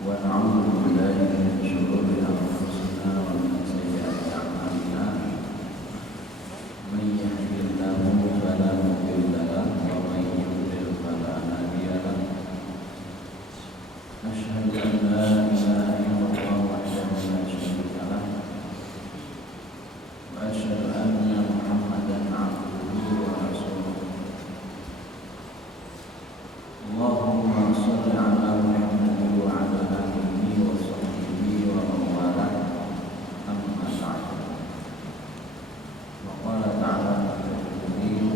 ونعوذ بالله من شرور أنفسنا ومن سيئات أعمالنا من يهده الله فلا مضل له ومن يضلل فلا هادي له أشهد أن لا إله إلا الله وحده لا شريك له وأشهد أن محمدا عبده ورسوله اللهم صل على محمد وعلى آله وصحبه ومن والاه أما بعد وقال تعالى في الكريم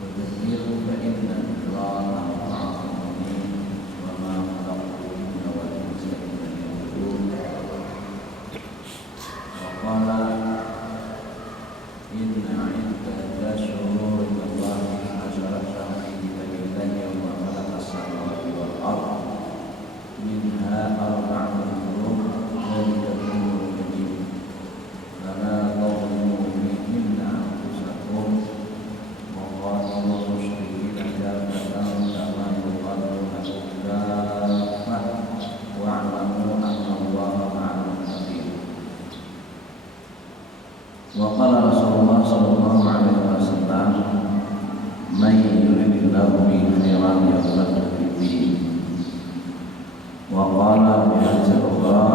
وذكر فإن الذكرى تنفع المؤمنين وما خلقت الجن والإنس إلا ليعبدون وقال إن عدة شهور عند الله 12 شهرا في كتاب الله يوم خلق السماوات والأرض منها 4 حرم ذلك الدين القديم فلا تظلموا فيهن أنفسكم وقاتلوا المشركين كافة كما يقاتلونكم كافة واعلموا أن الله مع المتقين وقال رسول الله صلى الله عليه وسلم من يريد الله به خيرا يفقهه في الدين وقال في حديث أخرى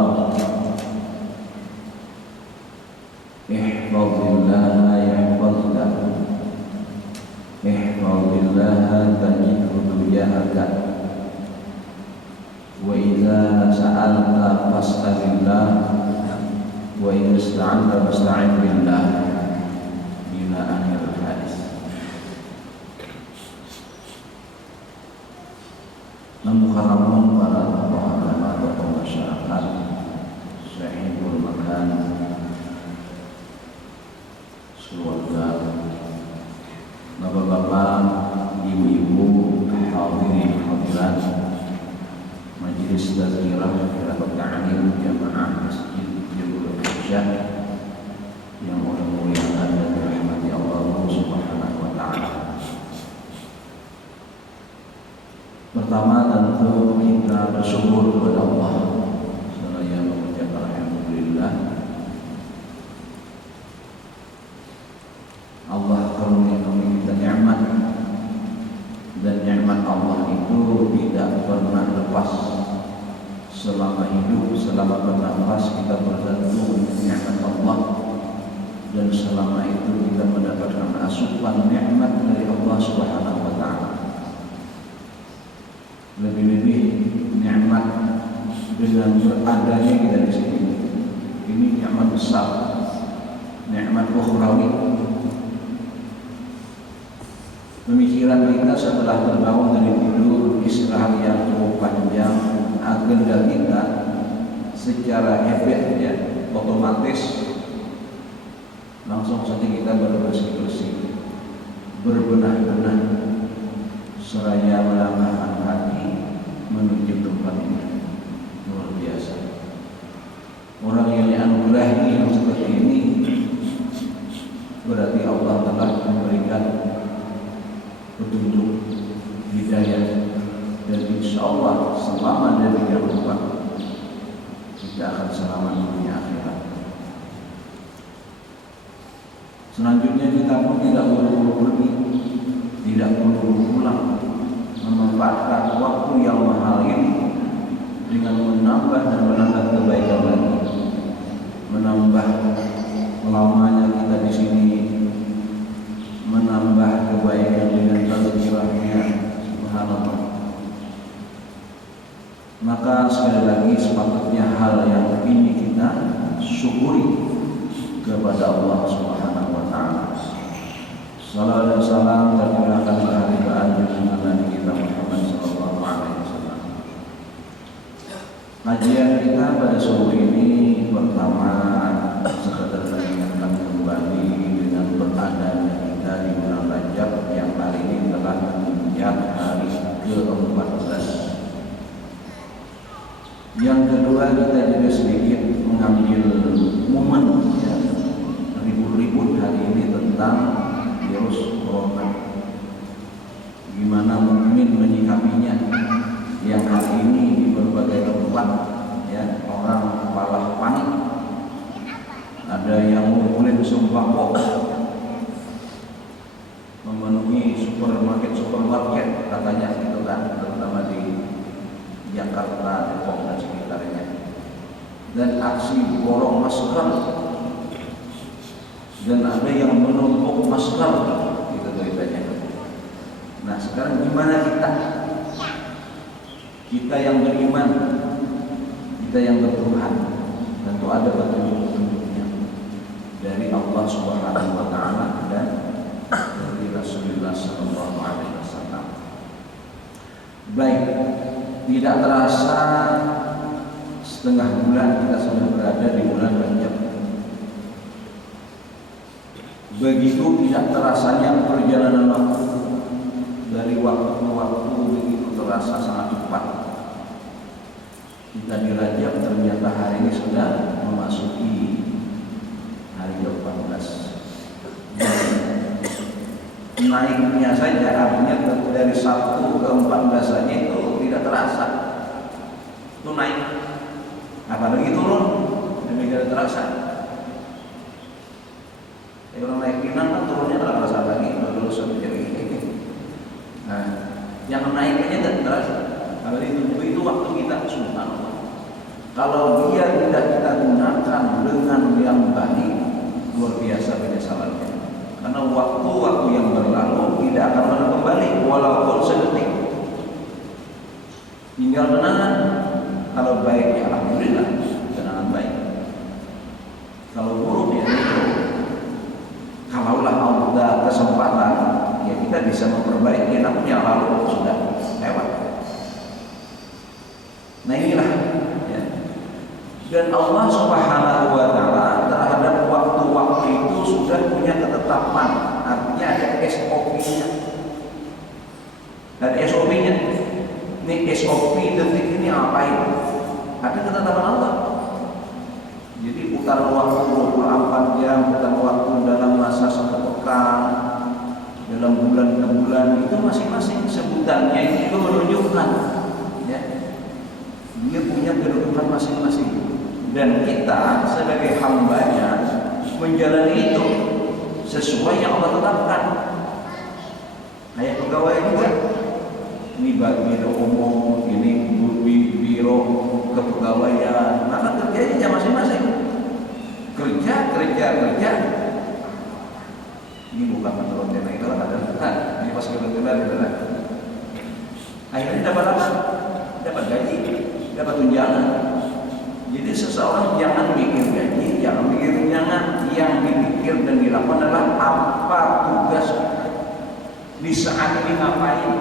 احفظ الله يحفظك احفظ الله تجده تجاهك وإذا سألت فاسأل الله وإذا استعنت فاستعن بالله إلى آخر الحديث. Mukarramun para tokoh agama, tokoh masyarakat, sahibul makan, keluarga, bapak-bapak, ibu-ibu, hadirin hadirat, majelis tazkirah dan ta'lim jamaah masjid Jabal Syah yang mudah-mudahan dan dirahmati Allah Subhanahu wa taala. Pertama tentu kita bersyukur kepada Allah seraya mengucapkan alhamdulillah. Allah karuniakan kita nikmat dan nikmat Allah itu tidak pernah lepas selama hidup, selama bernafas kita bergantung nikmat Allah dan selama itu kita mendapatkan asupan nikmat dari Allah Subhanahu wa taala. Lebih-lebih nikmat dengan beradanya kita di sini. Ini nikmat besar, nikmat ukhrawi. Pemikiran kita setelah terbangun dari tidur, istirahat yang cukup panjang, agenda kita secara efeknya otomatis langsung saja kita bersih-bersih, berbenah-benah, seraya melangkahkan kaki menuju tempat ini. Luar biasa. Orang yang dianugerahi yang seperti ini berarti Allah telah memberikan petunjuk, hidayah, dan insya Allah selama demikian rupa kita akan selamat dunia akhirat. Selanjutnya kita pun tidak buru-buru pergi, tidak buru-buru pulang, memanfaatkan waktu yang mahal ini dengan menambah dan menambah kebaikan lagi, menambah lamanya kita di sini, menambah kebaikan dengan tazkirahnya. Subhanallah. Maka sekali lagi sepatutnya hal yang ini kita syukuri kepada Allah Subhanahu wa taala. Salam dan salam tercurahkan keharibaan dengan Nabi kita Muhammad sallallahu alaihi wasallam. Kajian kita pada sore ini pertama sekedar mengingatkan kembali dengan beradanya kita di bulan Rajab yang hari ini telah menginjak hari ke-14. Yang kedua kita juga sedikit mengambil momen ya, ribut-ribut hari ini tentang virus corona. Gimana mukmin menyikapinya yang hari ini Jakarta, Depok dan sekitarnya. Dan aksi borong masker, dan ada yang menumpuk masker, itu beritanya. Nah sekarang gimana kita? Kita yang beriman, kita yang bertuhan, tentu ada petunjuk-petunjuknya dari Allah Subhanahu wa taala dan dari Rasulullah sallallahu alaihi wasallam. Baik, tidak terasa setengah bulan kita sudah berada di bulan Rajab. Begitu tidak terasanya perjalanan waktu, dari waktu ke waktu begitu terasa sangat cepat. Kita di Rajab, ternyata hari ini sudah memasuki hari ke-14. Naiknya saja, artinya dari 1 ke 14 saja itu tidak terasa. Itu naik. Apalagi turun, demikian terasa. Orang naik Pinang kan turunnya tidak terasa lagi, dulu sampai ini. Nah, yang naiknya tidak terasa. Kalau itu waktu kita subhanallah. Kalau dia tidak kita gunakan dengan yang baik, luar biasa penyesalannya. Karena waktu-waktu yang berlalu tidak akan pernah kembali, walaupun sedetik. Tinggal kenangan. Kalau baik ya alhamdulillah, kenangan baik. Kalau buruk ya itu. Kalaulah ada kesempatan, ya kita bisa memperbaiki, namun yang lalu sudah lewat. Nah inilah ya. Dan Allah Subhanahu wa taala terhadap waktu-waktu itu sudah punya ketetapan, artinya ada SOP-nya. Ada SOP-nya. Ini SOP detik ini ngapain? Ada ketetapan Allah. Jadi putaran waktu 24 jam, putaran waktu dalam masa 1 pekan, dalam bulan ke bulan, itu masing-masing sebutannya itu menunjukkan ya, dia punya kedudukan masing-masing. Dan kita sebagai hambanya menjalani itu sesuai yang Allah tetapkan. Kayak pegawai juga, ini biro umum, ini biro kepegawaian, maka kerjanya masing-masing. Kerja. Ini bukan menurut tema itu lah, ini pas kebetulan itu lah. Akhirnya dapat apa? Dapat gaji, dapat tunjangan. Jadi seseorang jangan mikir gaji, jangan mikir tunjangan. Yang dipikir dan dilakukan adalah apa tugas di saat ini ngapain.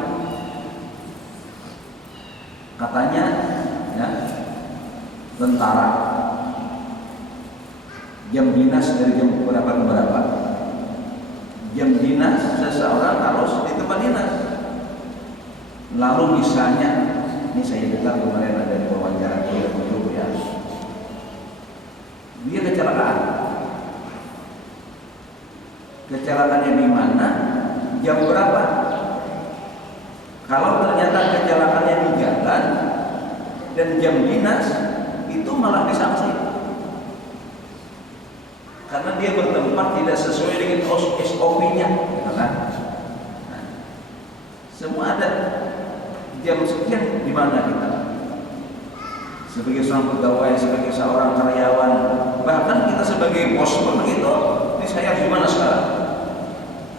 Katanya ya, tentara jam dinas dari jam berapa ke berapa. Jam dinas seseorang harus di tempat dinas. Lalu misalnya, ini saya dengar kemarin ada di wawancara di YouTube ya, dia kecelakaan. Kecelakaannya di mana? Jam berapa? Kalau ternyata kecelakaannya di jalan dan jam dinas, itu malah disanksi. Karena dia bertempat tidak sesuai dengan SOP-nya, kan? Nah, semua ada. Jam sekian di mana kita? Sebagai seorang pegawai, sebagai seorang karyawan, bahkan kita sebagai bos pun begitu. Ini saya harus gimana sekarang?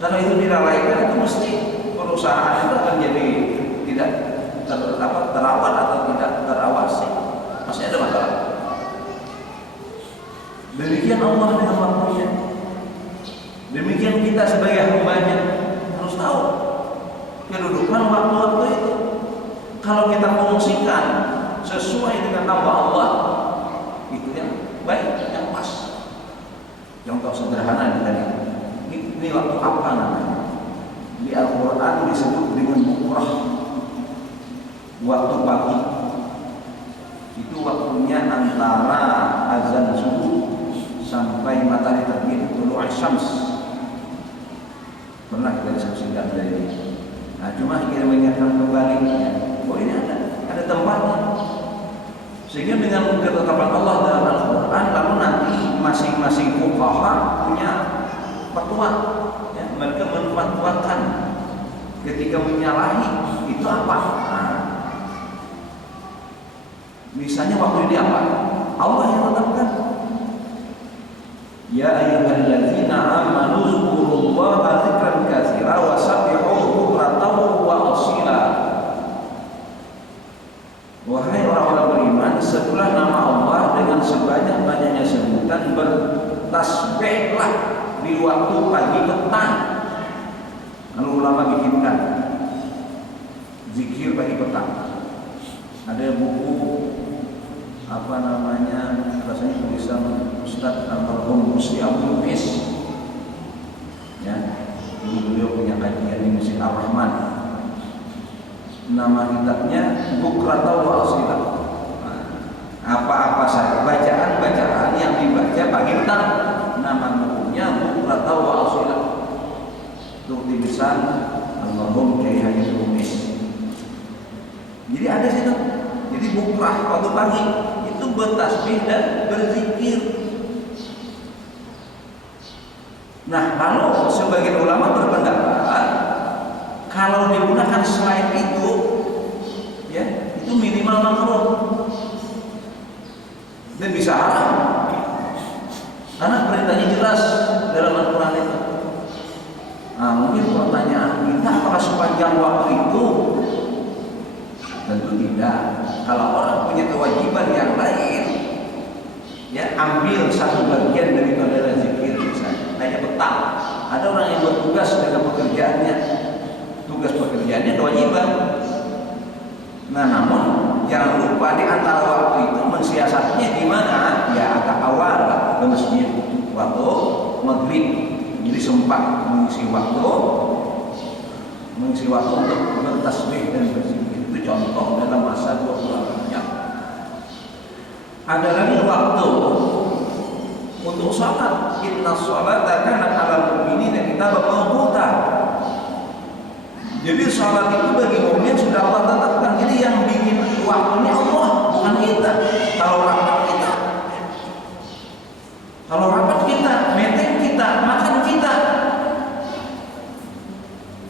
Kalau itu dilalaikan, itu mesti perusahaan itu akan jadi tidak terawat atau tidak terawasi. Pasti ada masalah. Demikian Allah dengan waktunya. Demikian kita sebagai hambanya harus tahu kedudukan waktu-waktu itu. Kalau kita fungsikan sesuai dengan nama Allah, itu yang baik, yang pas. Contoh sederhana tadi. Ini waktu apa namanya? Di Al-Quran disebut dengan bukrah, waktu pagi. Itu waktunya antara azan subuh sampai matahari terbit, tulu asyams. Pernah kita diskusikan dari ini. Nah, cuma kita mengingatkan kembali, oh ini ada tempatnya. Sehingga dengan ketetapan Allah dalam Al-Quran, lalu nanti masing-masing fuqaha punya fatwa, ya, mereka menfatwakan ketika menyalahi itu apa. Nah, Misalnya waktu ini apa? Allah yang tetapkan. Ya ayyuhalladzina amanu dzkurullaha dzikran katsira wa sabbihuhu bukratan wa asila. Wahai orang-orang beriman, sebutlah nama Allah dengan sebanyak-banyaknya sebutan, bertasbihlah di waktu pagi petang. Lalu ulama bikinkan zikir pagi petang. Ada buku apa namanya, rasanya tulisan Ustadz almarhum Musli Abdul Muiz, ya, ini beliau punya kajian di Masjid Ar-Rahman. Nama kitabnya Bukratan wa Asila. Apa-apa saja bacaan-bacaan yang dibaca pagi petang. Nama bukunya Bukratan wa Asila. Itu tulisan almarhum Kiai Haji Muiz. Jadi ada situ. Jadi bukrah waktu pagi itu bertasbih dan berzikir. Nah, lalu sebagian ulama berpendapat kalau digunakan selain itu, ya, itu minimal makruh dan bisa haram. Karena perintahnya jelas dalam Al-Quran itu. Nah, mungkin pertanyaan kita, apakah sepanjang waktu itu? Tentu tidak. Kalau orang punya kewajiban yang lain, ya, ambil satu bagian daripada zikir misalnya, kayak petang. Ada orang yang bertugas dengan pekerjaannya, tugas pekerjaannya kewajiban. Nah, namun jangan lupa di antara waktu itu mensiasatnya di mana? Ya, agak awal ke masjid waktu maghrib. Jadi sempat mengisi waktu untuk bertasbih dan berzikir. Itu contoh dalam masa 24 jam. Ada lagi waktu untuk sholat. Inna sholata kanat 'alal mu'minina kitaban mawquta. Jadi sholat itu bagi mukmin sudah Allah tetapkan. Jadi yang bikin waktunya Allah, bukan kita. Kalau rapat kita, meeting kita, makan kita.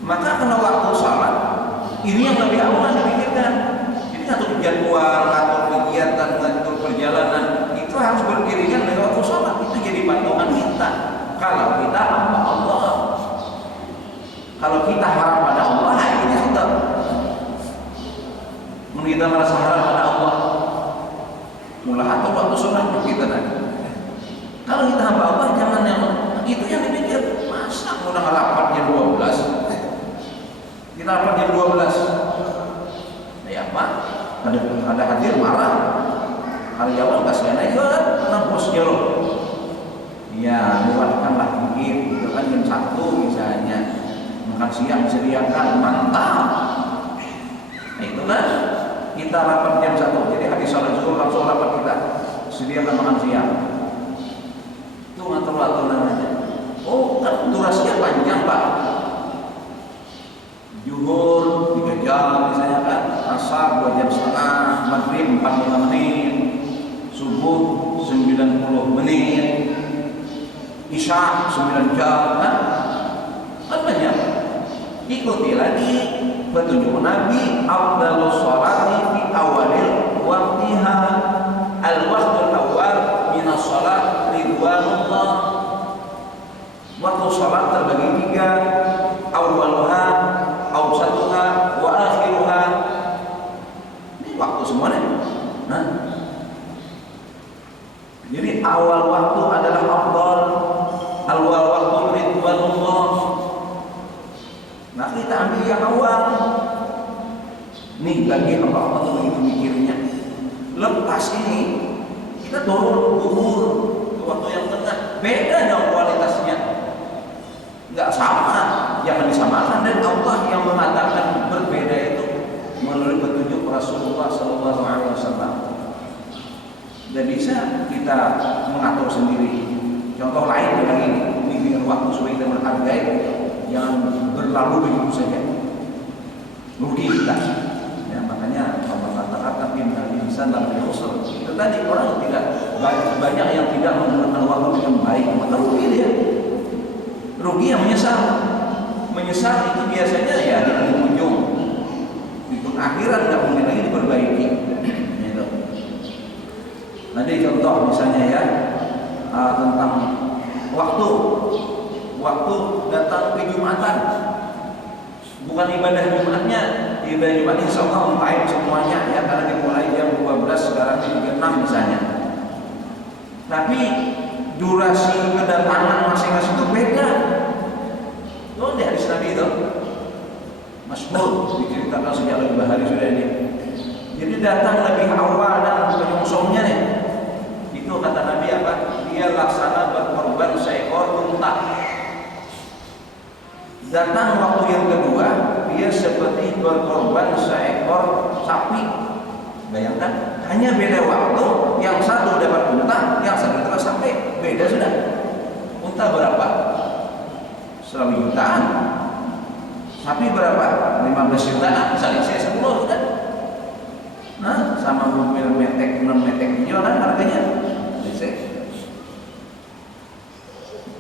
Maka kalau waktu sholat ini yang lebih awal dipikirkan. Jadi ngatur jadwal, ngatur kegiatan, ngatur perjalanan itu harus beriringan dengan waktu sholat. Itu jadi patokan kita. Kalau kita hamba Allah, kalau kita harap pada Allah, ini sudah. Mungkin kita merasa harap pada Allah, mulai atur waktu sholat kita tadi. Kalau kita hamba Allah, jangan yang itu yang dipikir. Masa udah rapat jam 12? Kita rapat jam 12. Ya apa? Ada hadir marah. Karyawan kasihan aja kan, karena bosnya loh. Ya, lewatkanlah dikit, gitu kan jam 1 misalnya. Makan siang disediakan, mantap. Nah itu kan kita rapat jam 1. Jadi habis sholat zuhur langsung rapat kita sediakan makan siang. Itu ngatur-ngatur namanya. Oh, kan durasinya panjang, Pak. Zuhur 3 jam misalnya kan, asar 2 jam setengah, maghrib 45 menit, subuh 90 menit, isya 9 jam kan? Kan banyak. Ikuti lagi petunjuk Nabi, afdhalus sholati fi awalil waqtiha, al-waqtul awal minas sholat ridwanullah. Waktu sholat terbagi 3, awaluha, awsatuha, wa akhiruha. Ini waktu semuanya. Nah, jadi awal waktu adalah afdal, awal waktu ridwanullah. Nah, kita ambil yang awal. Nih lagi apa tuh begitu mikirnya. Lepas ini kita turun umur ke waktu yang tengah. Beda dong kualitasnya. Enggak sama, jangan disamakan. Dan Allah yang mengatakan berbeda itu melalui petunjuk Rasulullah SAW. Dan bisa kita mengatur sendiri. Contoh lain dengan ini dengan waktu supaya kita menghargai. Jangan berlalu begitu saja, rugi kita. Ya, makanya Allah kata-kata innal insana lafi khusr. Itu tadi orang tidak banyak yang tidak menggunakan waktu dengan baik, maka rugi dia. Rugi yang menyesal. Menyesal itu biasanya ya di penghujung. Di akhirat nggak mungkin lagi diperbaiki. Gitu. contoh misalnya ya tentang waktu datang ke Jumatan, bukan ibadah Jumatnya, ibadah Jumat insya Allah on time semuanya ya, karena dimulai jam 12 sekarang jam 6 misalnya. Tapi durasi kedatangan masing-masing itu beda. Tuh di hadis Nabi itu masyhur diceritakan sejak lebih hari sudah ini. Jadi datang lebih awal dan penyongsongnya nih. Itu kata Nabi apa? Dia laksana berkorban seekor unta. Datang waktu yang kedua, dia seperti berkorban seekor sapi. Bayangkan, hanya beda waktu. Yang satu dapat unta, yang satu dapat sapi. Beda sudah. Unta berapa? 100 jutaan. Sapi berapa? 15 jutaan. Selisih 10 sudah. Nah, sama mobil metek, non metek jualan harganya.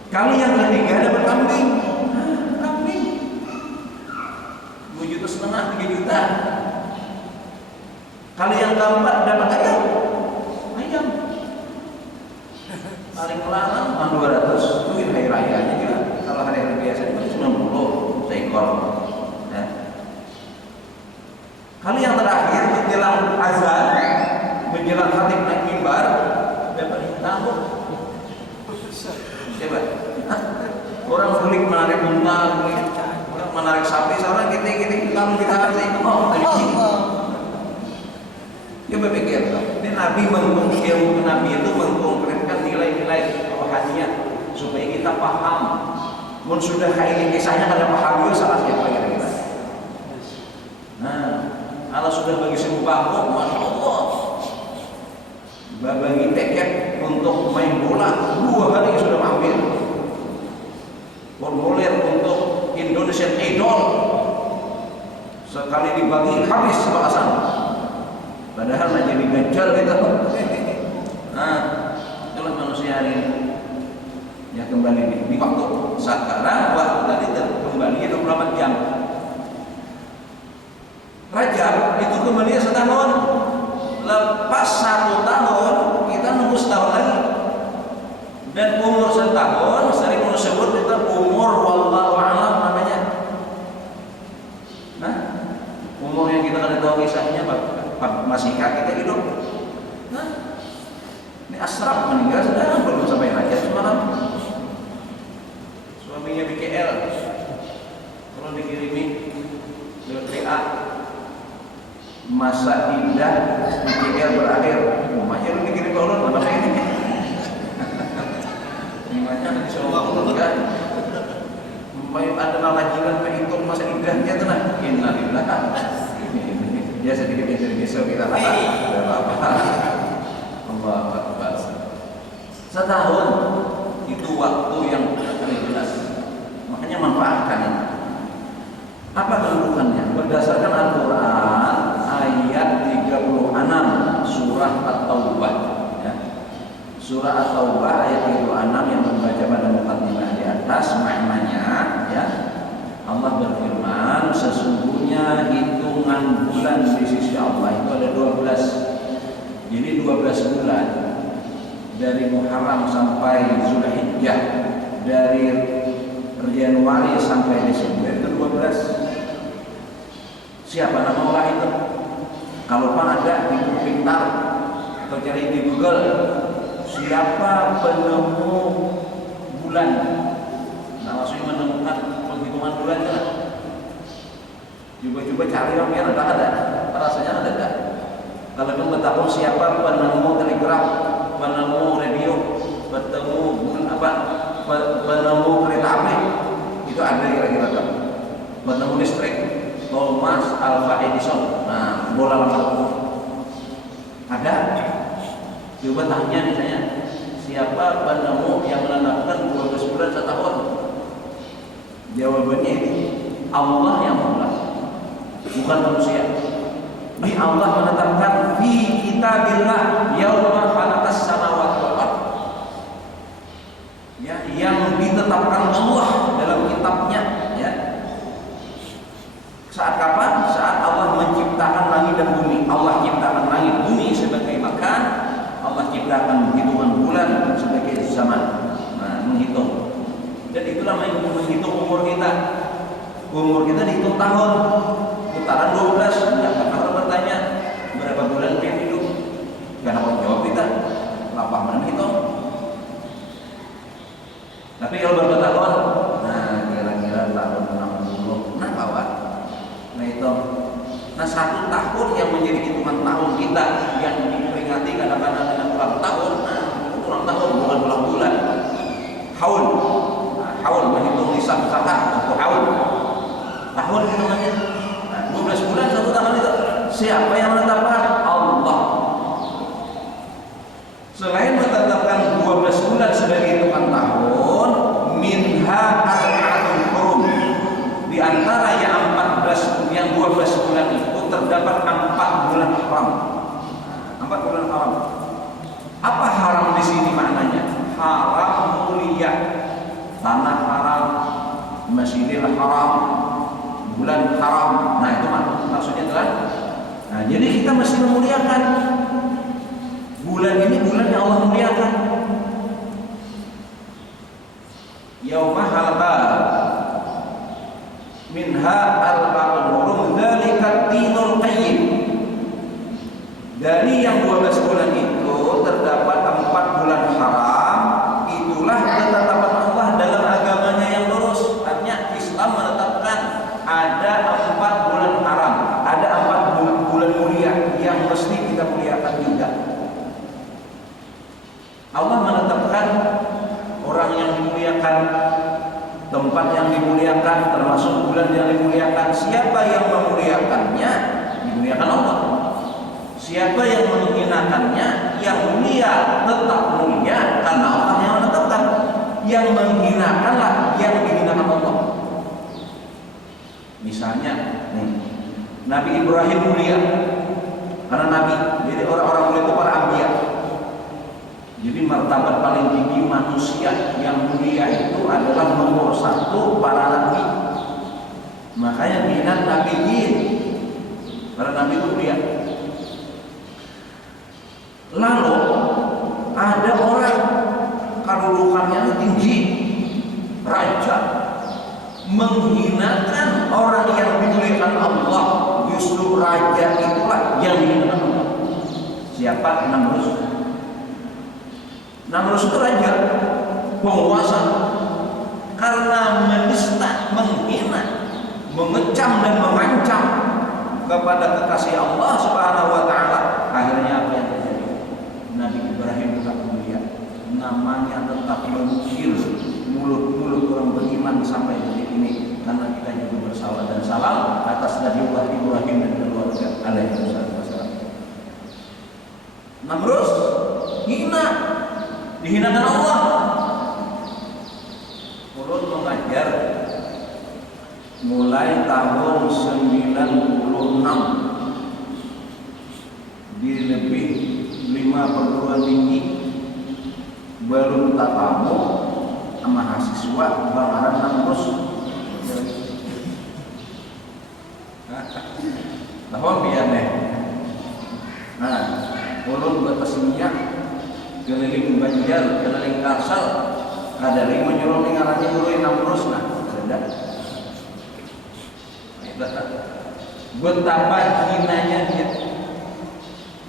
Kali yang ketiga dapat kambing. Kambing 2,5 juta, 3 juta. Kali yang keempat dapat ayam. Paling larang 200. Itu hari rayanya juga. Kalau hari biasa itu 90 seekor. Ya. Kali yang terakhir menjelang azan, menjelang khatib naik mimbar, dapat tahu. Coba. Orang kulik menarik unta, orang menarik sapi, seorang kita kalau kita harus ikut coba pikir, ini Nabi ilmu Nabi itu mengkonkretkan nilai-nilai rohaniah supaya kita paham. Mun sudah kayak kisahnya kada paham juga salah siapa kira-kira. Nah, kalau sudah bagi sembako, masya Allah, bagi tiket untuk main bola 2 hari sudah mampir. Formulir untuk Indonesian Idol sekali dibagi habis bahasan. Padahal nak jadi gajal gitu. Nah, itulah manusia hari ini. Ya kembali di waktu sekarang, waktu tadi kembali 24 jam. Rajab itu kembali setahun. Lepas 1 tahun kita nunggu setahun lagi. Dan umur setahun sering disebut kita umur wallahu a'lam namanya. Nah, umur yang kita kada tahu kisahnya masihkah kita hidup. Nah, ini Asraf meninggal sudah belum sampai hajat semalam. Suaminya BKL, kalau dikirimi lewat WA, masa indah BKL berakhir. Umumnya lu dikirim ke Allah mana ini? Imanya di Solo kan. Umpamanya ada nalajilan kehitung masa indahnya tenang. Innalillah. Ya sedikit intermezzo kita kata. Tidak apa-apa. Allah Akbar. Setahun itu waktu yang jelas. Makanya manfaatkan ini. Apa kedudukannya? Berdasarkan Al-Quran ayat 36 surah At-Taubah ya. Surah At-Taubah ayat 36 yang membaca pada mukaddimah di atas maknanya ya. Allah berfirman, sesungguhnya hitungan bulan di sisi Allah itu ada 12. Jadi 12 bulan dari Muharram sampai Zulhijjah, dari Januari sampai Desember itu 12. Siapa nama Allah itu? Kalau pan ada di Pintar atau cari di Google, siapa penemu bulan? Nah, langsung menemukan penghitungan bulan kan? Coba-coba cari orang yang ada, rasanya ada tak? Kalau kamu tahu siapa penemu telegraf, penemu radio, penemu penemu kereta api, itu ada kira-kira kan? Penemu listrik, Thomas Alva Edison. Nah, bola lama ada. Coba tanya misalnya, siapa penemu yang menetapkan 12 bulan setahun? Jawabannya ini Allah yang memulai, bukan manusia. Ini Allah menetapkan fi kitabillah yauma khalaqas samawati wal ardh. Ya, yang ditetapkan Allah dalam kitabnya ya. Saat kapan? Saat Allah menciptakan langit dan bumi. Allah ciptakan langit bumi sebagai makan, Allah ciptakan sebagai zaman. Nah, menghitung. Dan itulah menghitung umur kita. Umur kita dihitung tahun. Putaran 12. Enggak akan bertanya berapa bulan kita hidup. Karena mau jawab kita. Lapah menghitung. Tapi kalau berapa tahun? Nah, kira-kira tahun 60. Nah, kawan. Nah, itu. Nah, 1 tahun yang menjadi hitungan tahun kita yang diperingati kadang-kadang dengan ulang tahun. Nah, itu ulang tahun bukan ulang bulan. Haul. Nah, haul menghitung hisab zakat untuk haul. Tahun itu namanya. Nah, 12 bulan 1 tahun itu. Siapa yang menetapkan? Allah. Selain menetapkan 12 bulan sebagai hitungan tahun, minha arba'atul hurum. Di antara yang 12 bulan itu terdapat 4 bulan haram. 4 bulan haram. Apa haram di sini maknanya? Haram mulia. Tanah haram, Masjidil Haram, bulan haram. Nah, itu maksudnya adalah. Nah, jadi kita mesti memuliakan bulan ini, bulan yang Allah muliakan. Yauma halqa minha arba'atul hurum dzalika dinul qayyim. Dari yang 12 bulan itu terdapat 4 bulan haram. Itulah ketetapan Allah dalam agamanya yang lurus. Artinya Islam menetapkan ada 4 bulan haram, ada 4 bulan mulia yang mesti kita muliakan juga. Allah menetapkan orang yang dimuliakan, tempat yang dimuliakan, termasuk bulan yang dimuliakan. Siapa yang memuliakannya? Dimuliakan Allah. Siapa yang menghinakannya? Yang mulia tetap mulia karena Allah yang menetapkan. Yang menghinakanlah yang dihinakan Allah. Misalnya, Nabi Ibrahim mulia karena Nabi. Jadi orang-orang mulia itu para anbiya. Jadi martabat paling tinggi manusia yang mulia itu adalah nomor 1 para nabi. Makanya minat nabiyyin. Para nabi itu mulia. Lalu ada orang kedudukannya tinggi, raja, menghinakan orang yang dimuliakan Allah. Justru raja itulah yang dihinakan Allah. Siapa? Namrus itu raja, penguasa, karena menista, menghina, mengecam dan mengancam kepada kekasih Allah Subhanahu wa taala. Akhirnya apa yang terjadi? Nabi Ibrahim tetap mulia, namanya tetap mengukir mulut-mulut orang beriman sampai detik ini, karena kita juga bersalawat dan salam atas Nabiullah Ibrahim dan keluarga alaihi wasallam. Namrus hina, dihinakan Allah. Ulun mengajar mulai tahun 96 di lebih 5 perguruan tinggi, baru tatamu sama mahasiswa Bangkaran Namrus. Tahun biar deh. Nah, ulun berpesiminya keliling Banjar, keliling Kalsel, ada yang menyuruh ngarannya dulu Namrus. Nah, ada. Betapa hinanya dia.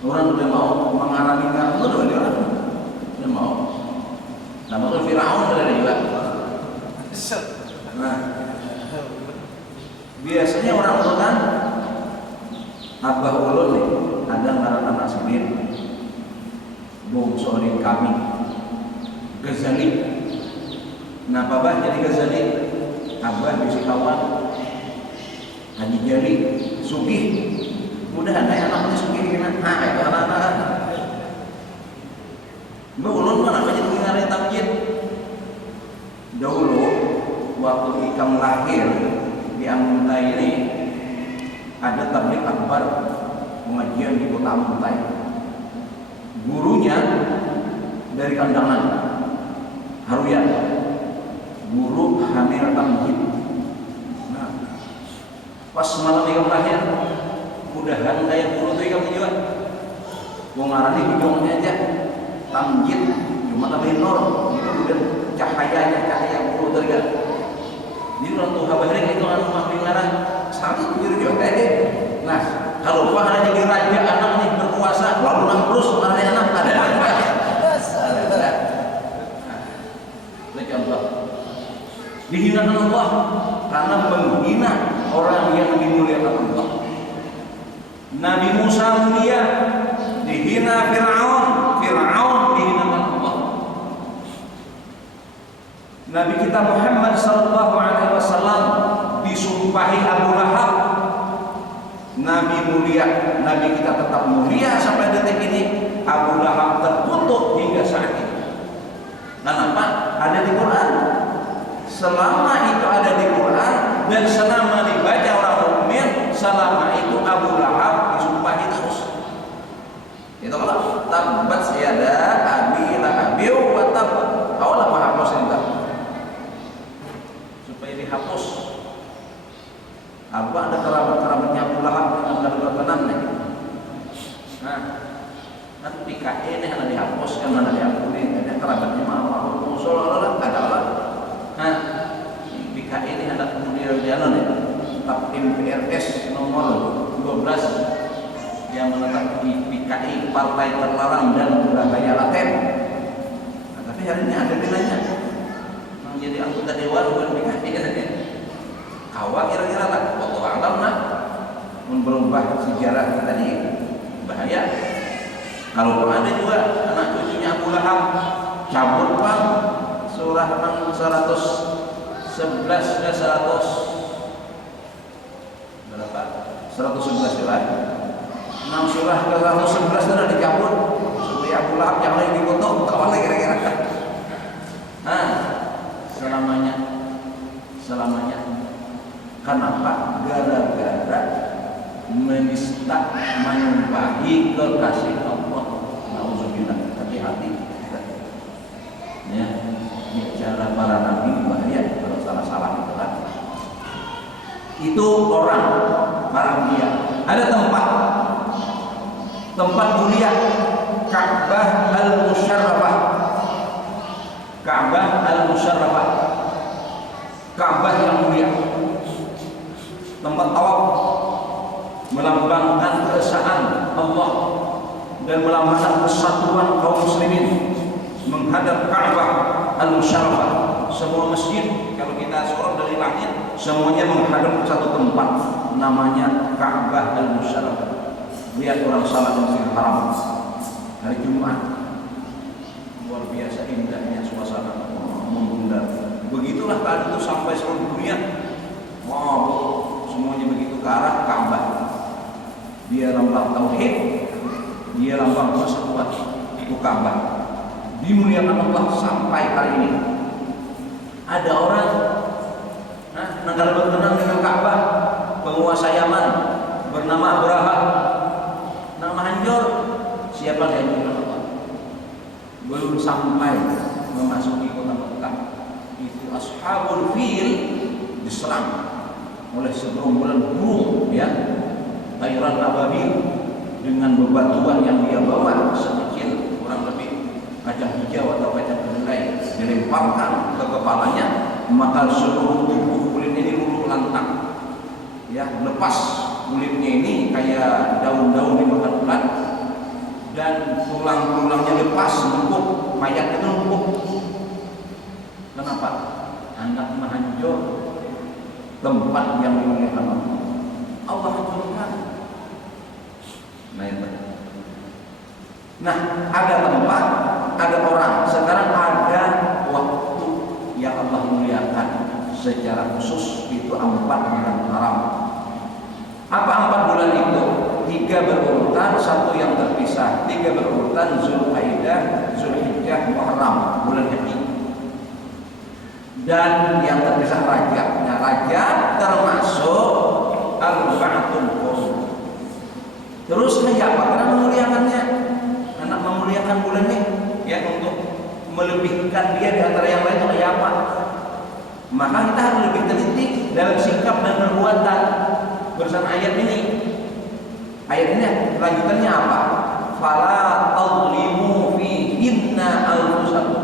Orang udah mau mengalami itu udah mau. Nama itu Firaun ada juga. Nah, biasanya orang kan Abah ulun nih, ada ngaran anak sendiri. Bungsu kami Ghazali. Nah, Abah jadi Ghazali. Abah bisa kawan Haji Jali Sugih. Udah ada anak Sugih gimana? Nah, itu anak-anak. Mbak ulun mana aja dengar tamjid. Dahulu waktu Ikam lahir di Amuntai ini ada tabligh akbar pengajian di kota Amuntai. Gurunya dari Kandangan, Haruyan, guru hamil tamjid. Nah, pas malam Ikam lahir, mudahan kayak guru itu Ikam juga. Wong ngarani bidongnya aja tamjid cuma lebih nol itu kemudian cahaya puluh derajat. Jadi waktu habarin itu anu mengarah satu biru juga deh. Nah, kalau hanya jadi raja anak nih berkuasa lalu nang terus anak ada. Itu contoh. Dihinakan Allah karena menghina orang yang dimuliakan Allah. Nabi Musa mulia, dihina Fir'aun dihinakan Allah. Nabi kita Muhammad sallallahu alaihi wasallam disumpahi Abu Lahab. Nabi mulia, Nabi kita tetap mulia sampai detik ini. Abu Lahab terkutuk hingga saat ini. Kenapa? Ada di Quran. Selama itu ada di Quran dan selama dibaca orang mukmin, selama itu Abu Lahab disumpahi terus. Itu kalau tabat yada abi lahabi wa tab. Awal apa hapus itu? Supaya dihapus. Apa ada kerabat-kerabatnya Abu Lahab yang ada berkenan nih? Nah, nanti PKI ini harus dihapuskan, mana dihapuskan? Ada kerabatnya mau musuh lah, ada lah. Nah, PKI ini ada kemudian jalan ya, Taktim PRS nomor 12 yang menetapkan PKI partai terlarang dan berbahaya laten. Nah, tapi hari ini ada bilangnya menjadi anggota dewan bukan PKI kan? Awal kira-kira lah, Allah alam lah, berubah sejarah kita ini bahaya. Kalau ada juga anak cucunya Abu Lahab cabut pak surah 111 dan 100 berapa? 111 ya. 6 surah ke 111 sudah dicabut supaya Abu Lahab yang lain dikutuk awalnya kira-kira. Nah, selamanya. Kenapa? Gara-gara menista menyumpahi kekasih Allah. Nauzubillah. Hati-hati. Ya, bicara para nabi bahaya kalau salah-salah itu kan. Itu orang para mulia. Ada tempat mulia Ka'bah al-Musyarrafah. Ka'bah al-Musyarrafah. Ka'bah yang mulia. Tempat tawaf melambangkan keesaan Allah dan melambangkan kesatuan kaum muslimin menghadap Ka'bah al-Musyarrafah. Semua masjid kalau kita sholat dari langit semuanya menghadap satu tempat namanya Ka'bah al-Musyarrafah. Lihat orang salat di Masjidil Haram hari Jumat, luar biasa indahnya suasana membundar. Begitulah tadi itu sampai seluruh dunia. Wow, semuanya begitu ke arah Ka'bah. Dia lambang tauhid, dia lambang persatuan. Itu Ka'bah dimuliakan Allah sampai hari ini. Ada orang negara berkenaan dengan Ka'bah, penguasa Yaman bernama Abraha, nama hancur. Siapa yang dihancurkan Allah? Belum sampai memasuki kota Mekah, itu Ashabul Fil diserang oleh segerombolan burung, ya, tayran ababil dengan bebatuan yang dia bawa sekecil kurang lebih kacang hijau atau kacang kedelai dilemparkan ke kepalanya, maka seluruh tubuh kulitnya ini luluh lantang, ya, lepas kulitnya ini kayak daun-daun dimakan ulat dan tulang-tulangnya lepas, numpuk, mayatnya itu numpuk. Kenapa? Anak menghancur tempat yang dimuliakan Allah hancurkan. Nah, ada tempat, ada orang. Sekarang ada waktu yang Allah muliakan secara khusus, itu 4 bulan haram. Apa 4 bulan itu? 3 berurutan, 1 yang terpisah. 3 berurutan, Zulkaidah, Zulhijjah, Muharram, bulan haji. Dan yang terpisah Rajab. Nah, Rajab termasuk Arba'atul Hurum. Terus kayak apa? Karena memuliakannya, anak memuliakan bulan ini, ya, untuk melebihkan dia di antara yang lain. Kayak apa? Maka kita harus lebih teliti dalam sikap dan perbuatan bersama ayat ini. Ayat ini lanjutannya apa? Fala tadlimu fihinna anfusakum.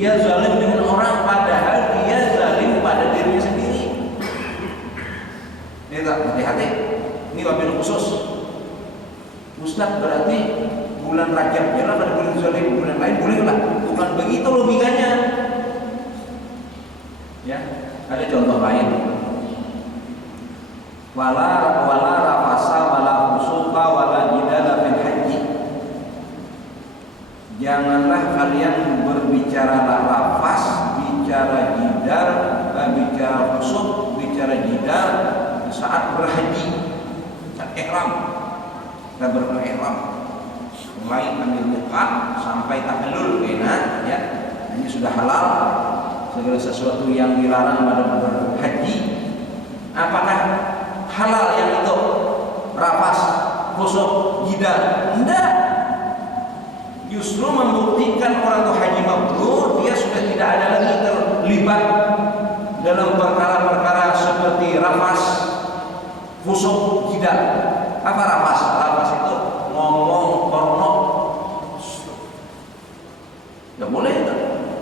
Dia zalim dengan orang padahal dia zalim pada dirinya sendiri. Ini hati-hati. Ini wabil khusus. Ustaz, berarti bulan Rajab jalan pada bulan zalim, bulan lain bolehlah. Bukan begitu logikanya. Ya, ada contoh lain. Wala rafasa wala fusuqa wala jidala fil haji. Janganlah kalian berbicara rafas, bicara jidal, bicara fusuk, bicara jidal saat berhaji, saat ihram. Kita berihram, mulai ambil miqat sampai tahallul, enak ya. Ini sudah halal. Segala sesuatu yang dilarang pada berhaji, apakah halal yang itu? Rafas, fusuk, jidal? Enggak. Justru membuktikan orang itu haji mabrur, dia sudah tidak ada lagi terlibat dalam perkara-perkara seperti rafas, fusuk, jidal. Apa rafas? Rafas itu ngomong porno. Tidak boleh itu.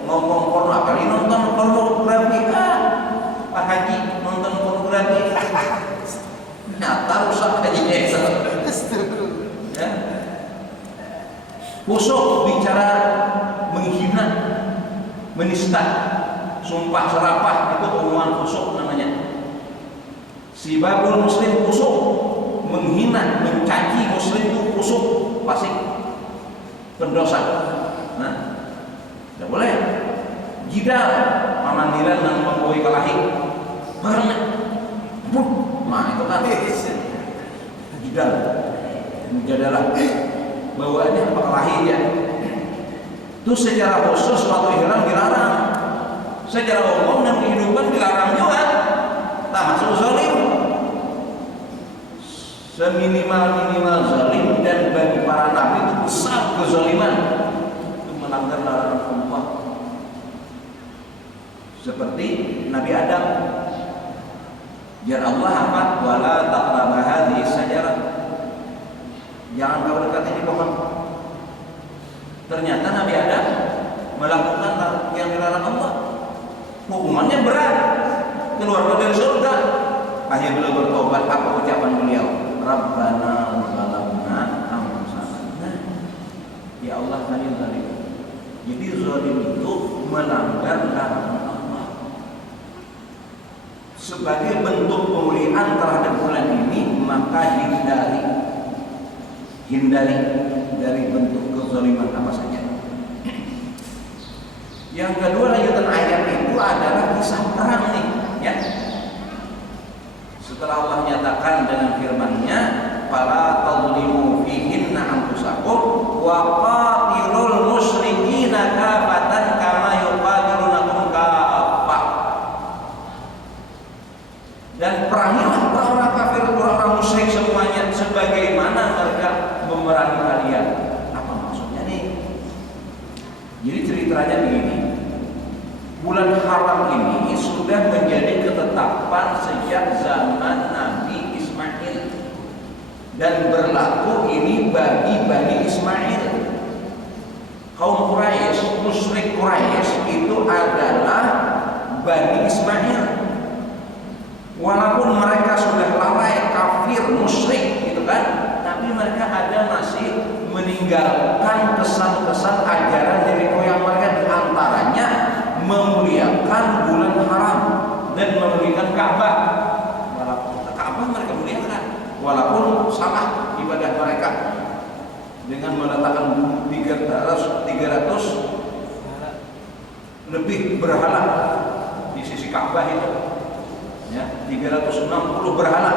Ngomong porno, kali nonton pornografi. Pak Haji nonton pornografi. Nyata rusak hajinya itu. Ya. Fusuk bicara menghina, menista, sumpah serapah, itu omongan fusuk namanya. Sibabul muslim fusuk, menghina, mencaci muslim itu fusuk, fasik, pendosa. Nah, tidak boleh. Jidal, pamandiran dan memboi kalahi, karena, nah itu kan jidal, mujadalah. Bawaannya apa kelahi ya? Itu secara khusus waktu ihram dilarang. Secara umum dan kehidupan dilarang juga. Tak masuk zalim. Seminimal-minimal zalim, dan bagi para nabi itu besar kezaliman. Itu melanggar larangan Allah. Seperti Nabi Adam. Biar Allah apa? Wala taqrabu hadhihi sajarah. Jangan kau dekati di pohon. Ternyata Nabi Adam melakukan yang dilarang Allah. Hukumannya berat, keluar dari surga. Akhirnya beliau bertobat. Apa ucapan beliau? Rabbana zalamna anfusana. Ya Allah, kami zalim. Jadi zalim itu melanggar larangan Allah. Sebagai bentuk pemulihan terhadap bulan ini, maka hindari dari bentuk kezaliman apa saja. Yang kedua, lanjutan ayat itu adalah kisah perang nih, ya. Setelah Allah nyatakan dengan firman-Nya, "Fala tadlimu fihinna anfusakum wa qatilul musyrikina kafatan kama yuqatilunakum kaffah." Dan perangilah orang-orang kafir, orang-orang musyrik semuanya sebagaimana mereka memerangi kalian. Apa maksudnya nih? Jadi ceritanya begini. Bulan haram ini sudah menjadi ketetapan sejak zaman Nabi Ismail, dan berlaku ini bagi Bani Ismail. Kaum Quraisy, musyrik Quraisy itu adalah Bani Ismail. Walaupun mereka sudah lalai, kafir, musyrik gitu kan, tapi mereka ada masih meninggalkan kesan-kesan ajaran dari moyang mereka, diantaranya memuliakan bulan haram dan memuliakan Ka'bah. Walaupun Ka'bah mereka muliakan, walaupun salah ibadah mereka dengan meletakkan 300 lebih berhala di sisi Ka'bah itu, ya, 360 berhala.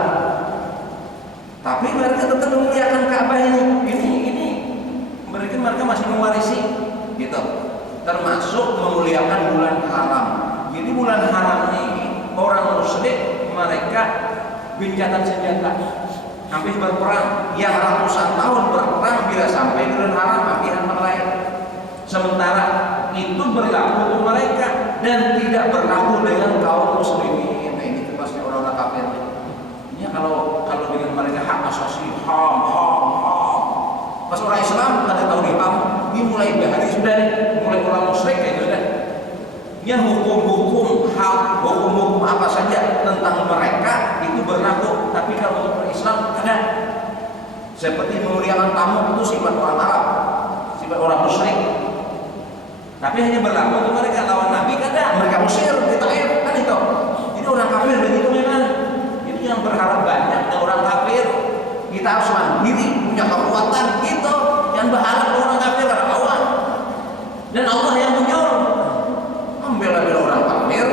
Tapi mereka tetap memuliakan Ka'bah ini mereka masih mewarisi gitu, termasuk memuliakan bulan haram. Jadi bulan haram ini orang musyrik mereka gencatan senjata, habis berperang, yang ratusan tahun berperang bila sampai bulan haram habisan lain. Sementara itu berlaku untuk mereka dan tidak berlaku dengan kaum muslimin. Nah, ini pasti orang-orang kafir. Ini kalau dengan mereka hak asasi ham. Pas orang Islam ada tahu di ham, ini mulai bahari sudah nih, mulai orang musyrik kayak sudah. Ya hukum-hukum hal, hukum-hukum apa saja tentang mereka itu berlaku. Tapi kalau untuk Islam ada. Seperti memuliakan tamu itu sifat orang Arab, sifat orang musyrik. Tapi hanya berlaku untuk mereka. Lawan Nabi kada, mereka usir di Taif kan itu. Jadi orang kafir begitu memang. Jadi yang berharap banyak ke orang kafir. Kita harus mandiri, punya kekuatan gitu. Yang berharap ke orang kafir karena Allah. Dan Allah yang menyuruh membela-bela orang kafir.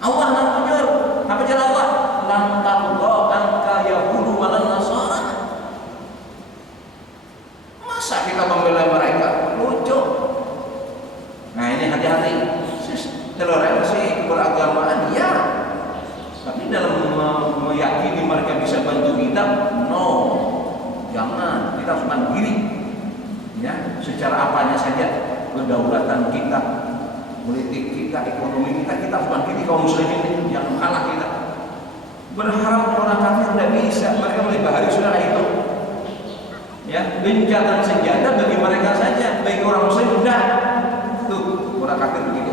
Allah yang menyuruh. Apa jalan Allah? Lan taqda anka yahudu walan nasara. Masa kita membela mereka? Lucu. Nah ini hati-hati. Toleransi beragamaan ya. Tapi dalam meyakini mereka bisa bantu kita, no. Jangan. Kita harus mandiri. Ya, secara apanya saja, kedaulatan kita, politik kita, ekonomi kita harus mandiri. Kaum muslimin yang kalah kita. Berharap orang kafir tidak bisa, mereka mulai bahari sudah itu. Ya, gencatan senjata bagi mereka saja, bagi orang muslim sudah. Tuh, orang kafir begitu.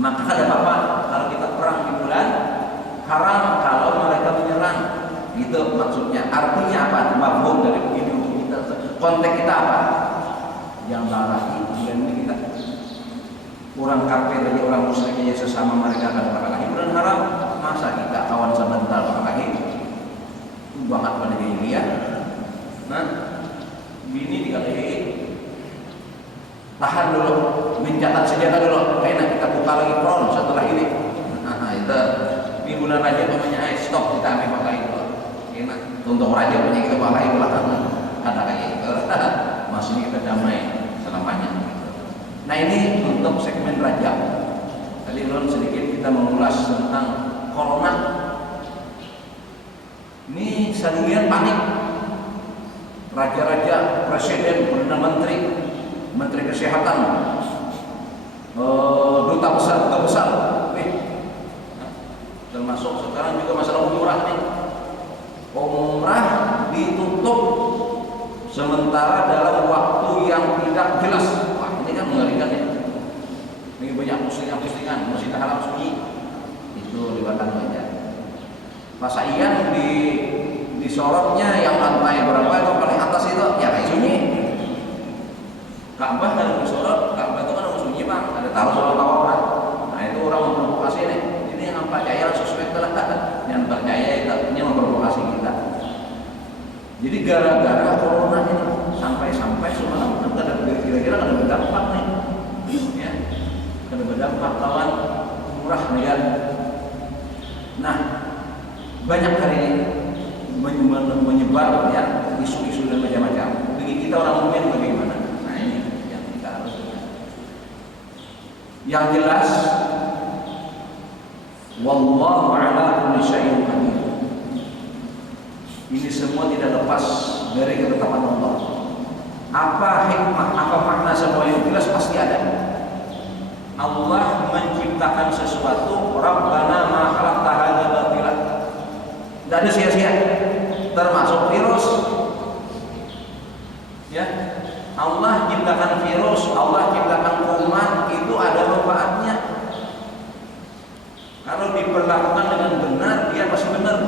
Maka ada apa-apa kalau kita perang di bulan haram kalau mereka menyerang. Itu maksudnya. Artinya apa? Mafhum dari begini untuk kita. Konteks kita apa? Yang lalahi bulan ini kita. Orang kafir aja, orang musyrik aja sesama mereka akan berkelahi bulan haram. Masa kita kawan sebentar berkelahi? Itu banget pada diri dia. Nah, bini dikalihi. Tahan dulu, mencatat senjata dulu. Kayaknya kita buka lagi front setelah ini. Nah, itu di bulan Rajab namanya stop, kita ambil pakai dulu. Enak. Untuk Rajab punya kita pakai belakang. Ada kayak itu. Masih kita damai selamanya. Nah ini untuk segmen Rajab. Tadi belum sedikit kita mengulas tentang corona. Ini sedunia panik. Raja-raja, presiden, perdana menteri, menteri kesehatan, duta besar, termasuk sekarang juga masalah umrah nih. Umrah ditutup sementara dalam waktu yang tidak jelas. Wah, ini kan mengerikan ya. Ini banyak postingan, Masjid Haram sunyi. Itu libatkan banyak. Pas Ian disorotnya yang lantai berapa itu paling atas itu ya kayak sunyi. Ka'bah kan disorot, Ka'bah itu kan harus sunyi bang. Ada tahu soal tawaf. Nah itu orang memprovokasi nih. Ini yang percaya suspek lah. Yang percaya itu artinya memprovokasi kita. Jadi gara-gara corona ini sampai semalam kan kira-kira ada berdampak nih, ya, ada berdampak lawan murah nih kan. Nah banyak hari ini menyebar ya isu-isu dan macam-macam. Bagi kita orang mukmin bagaimana? Nah ini yang kita harus lihat. Yang jelas, wallahu ala kulli syai'in qadir. Ini semua tidak lepas dari ketetapan Allah. Apa hikmah, apa makna semua yang jelas pasti ada. Allah menciptakan sesuatu, Rabbana ma khalaqta hadza batila. Tidak ada sia-sia. Termasuk virus. Ya. Allah ciptakan virus, Allah ciptakan kuman, itu ada manfaatnya. Kalau diperlakukan dengan benar, dia pasti benar.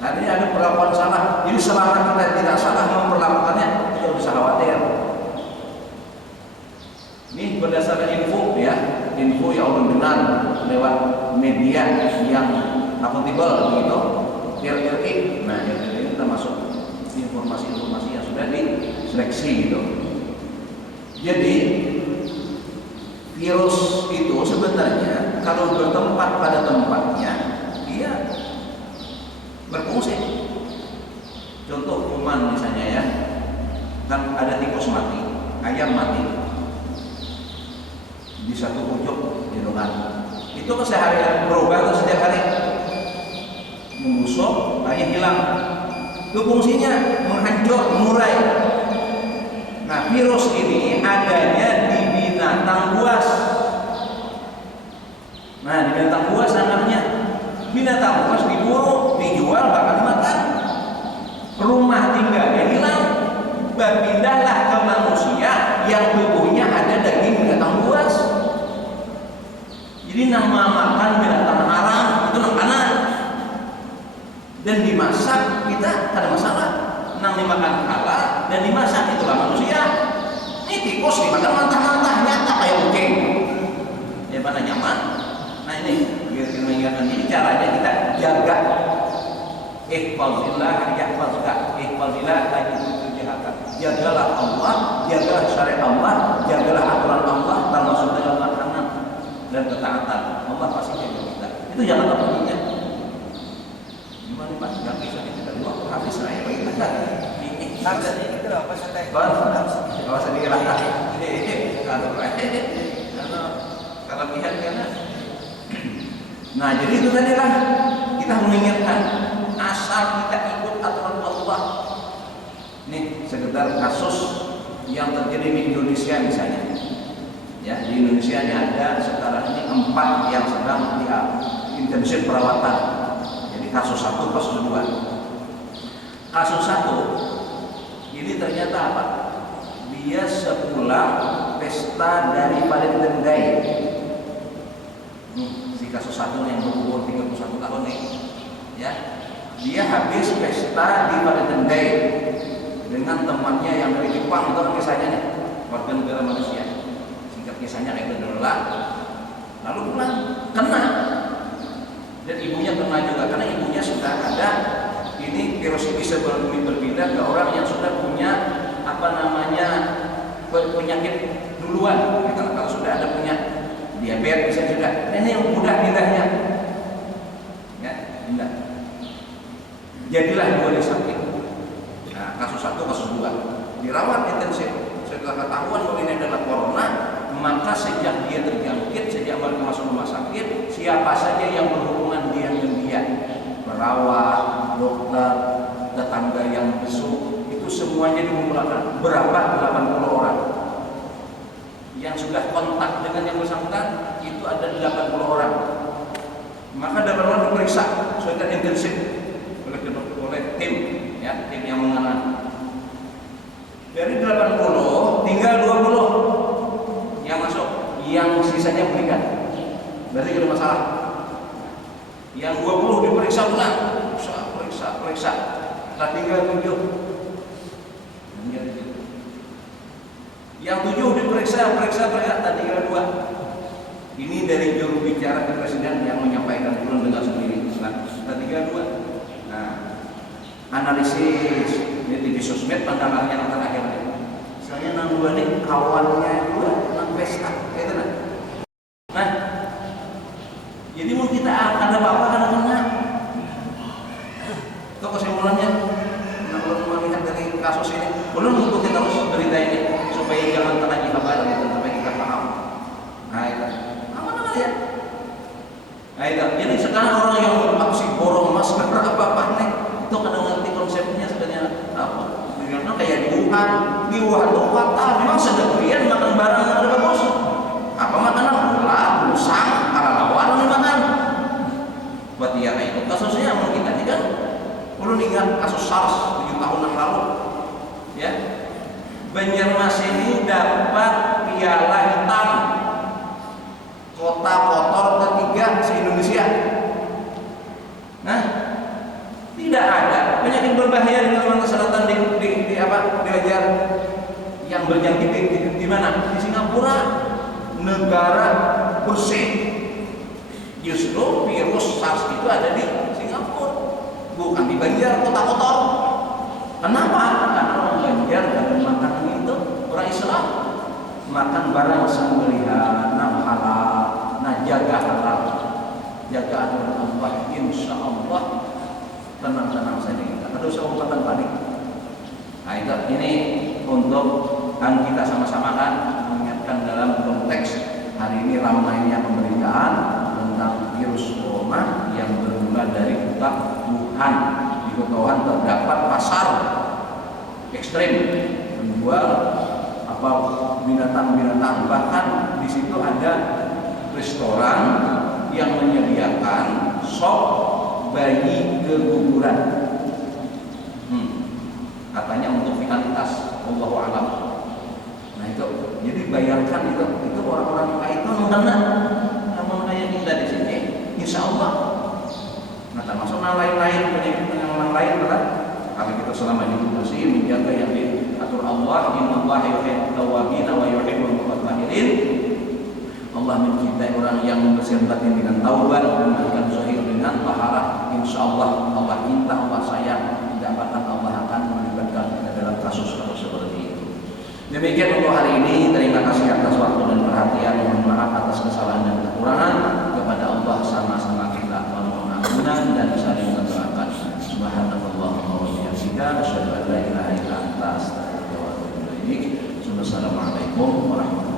Tadi ada perlakuan salah. Jadi selama kita tidak salah memperlakukannya, kita bisa khawatir. Ini berdasarkan info ya, info yang Allah benar lewat media yang akuntabel begitu. RRI. Nah, RRI ini termasuk informasi-informasi yang sudah diseleksi gitu. Jadi virus itu sebenarnya kalau bertempat pada tempatnya, dia berfungsi. Contoh kuman misalnya ya, kan ada tikus mati, ayam mati di satu pojok gitu kan. Itu keseharian berubah tuh setiap hari, membusuk, akhirnya hilang. Itu fungsinya menghancur, mengurai. Nah virus ini adanya di binatang buas. Nah di binatang buas anaknya. Binatang buas diburu, dijual, bahkan dimakan. Rumah tinggalnya hilang. Berpindahlah ke manusia yang tubuhnya ada daging Jadi nama makan binatang haram itu makanan dan dimasak kita ada masalah. Nang dimakan halal dan dimasak itulah manusia. Ini tikus dimakan mentah-mentah nyata kayak kucing. Ya mana nyaman. Nah ini biar kita mengingatkan ini caranya kita jaga. Ihfazillah yahfazka. Ihfazillah tajidhu. Jagalah Allah, jagalah syariat Allah, jagalah aturan Allah termasuk dalam makanan dan ketaatan. Allah pasti jaga kita. Itu jangan terpujinya. Gimana Pak? Gak bisa kita di waktu habis saya bagi kita. Harga ini berapa sate? Kalau sedikit lah. Kalau lihat karena. Nah jadi itu tadi lah kita mengingatkan asal kita ikut aturan Allah. Nih sekedar kasus yang terjadi di Indonesia misalnya. Ya di Indonesia ini ada sekarang ini 4 yang sedang intensif perawatan. Jadi kasus 1, kasus 2. Kasus 1 ini ternyata apa? Dia sepulang pesta dari Valentine Day. Si kasus 1 yang berumur 31 tahun nih, ya, dia habis pesta di Valentine Day dengan temannya yang dari Jepang. Itu kan kisahnya nih, warga negara Malaysia. Singkat kisahnya kayak itulah. Lalu pulang kena, dan ibunya kena juga karena ibunya sudah ada. Ini virus ini bisa berpindah ke orang yang sudah punya penyakit duluan. Kalau sudah ada punya diabetes bisa juga. Ini yang mudah pindahnya, ya, pindah. Jadilah 2 disakit. Nah, kasus 1, kasus 2 dirawat intensif. Setelah ketahuan bahwa ini adalah corona, maka sejak dia terjangkit, sejak mereka masuk rumah sakit, siapa saja yang berhubungan dengan dia, perawat, dokter, tetangga yang besuk, itu semuanya dikumpulkan. Berapa? 80 orang. Yang sudah kontak dengan yang bersangkutan itu ada 80 orang. Maka 80 orang diperiksa secara intensif oleh tim, ya, tim yang mengenal. Dari 80 tinggal 20 yang masuk, yang sisanya berikan. Berarti ada masalah. Yang 20 diperiksa ulang, periksa. Nah, tinggal 7. Yang 7 diperiksa, tadi tinggal 2. Ini dari juru bicara ke presiden yang menyampaikan turun dengan sendiri. Nah, tinggal 2. Nah, analisis di sosmed pandangannya yang terakhir. Misalnya nang 2 nih kawannya 2 nang pesta, gitu nah. Nah, jadi mau kita ada apa-apa karena kena. Itu kesimpulannya. Nah, kalau melihat dari kasus ini, belum mengikuti terus berita ini supaya jangan terjadi kabar gitu, supaya kita paham. Nah itu, apa ya? Nah itu, jadi sekarang orang yang bermaksud borong masker apa nih, itu kadang ngerti konsepnya sebenarnya apa? Karena kayak di Wuhan tuh fatal, memang sebagian makan barang yang ada bagus. Apa makanan? Ular, musang, kelelawar dimakan. Buat dia kayak itu kasusnya mau kita ini kan. Perlu ingat kasus SARS 7 tahun yang lalu, ya. Banjarmas ini dapat piala hitam kota kotor ketiga se-Indonesia. Nah, tidak ada penyakit berbahaya di Kalimantan Selatan di Banjar yang berjangkit di mana? Di Singapura, negara bersih. Justru virus SARS itu ada di Singapura, bukan di Banjar, kota kotor. Kenapa? Karena orang Banjar dalam makan itu orang Islam makan barang sembelihan, nah halal, nah jaga halal, jaga aturan Allah. Insya Allah tenang-tenang saja kita. Ada usah umpatan panik. Nah itu ini untuk kita sama-sama kan mengingatkan dalam konteks hari ini ramainya pemberitaan tentang virus corona yang bermula dari kota Wuhan. Di kota Wuhan terdapat pasar ekstrim menjual binatang-binatang, bahkan di situ ada restoran yang menyediakan sop bayi keguguran. Katanya untuk vitalitas, Allahu a'lam. Nah itu, jadi bayangkan itu orang-orang kayak itu kena namun kayak Termasuk yang lain-lain, penyakit yang lain adalah kalau kita selama hidup bersih menjaga yang diatur Allah. Innallaha yuhibbut tawwabin wa yuhibbul mutatahhirin. Allah mencintai orang yang membersihkan batin dengan taubat dan membersihkan zahir dengan taharah. Insyaallah Allah cinta, Allah sayang, tidak akan Allah akan melibatkan kita dalam kasus-kasus seperti itu. Demikian untuk hari ini. Terima kasih atas waktu dan perhatian. Mohon maaf atas kesalahan dan kekurangan. Kepada Allah sama-sama kita mohon ampunan dan saling mendoakan. Subhanallahumma wa bihamdika asyhadu an la ilaha illa anta astaghfiruka wa atubu ilaik. Wassalamualaikum warahmatullahi wabarakatuh.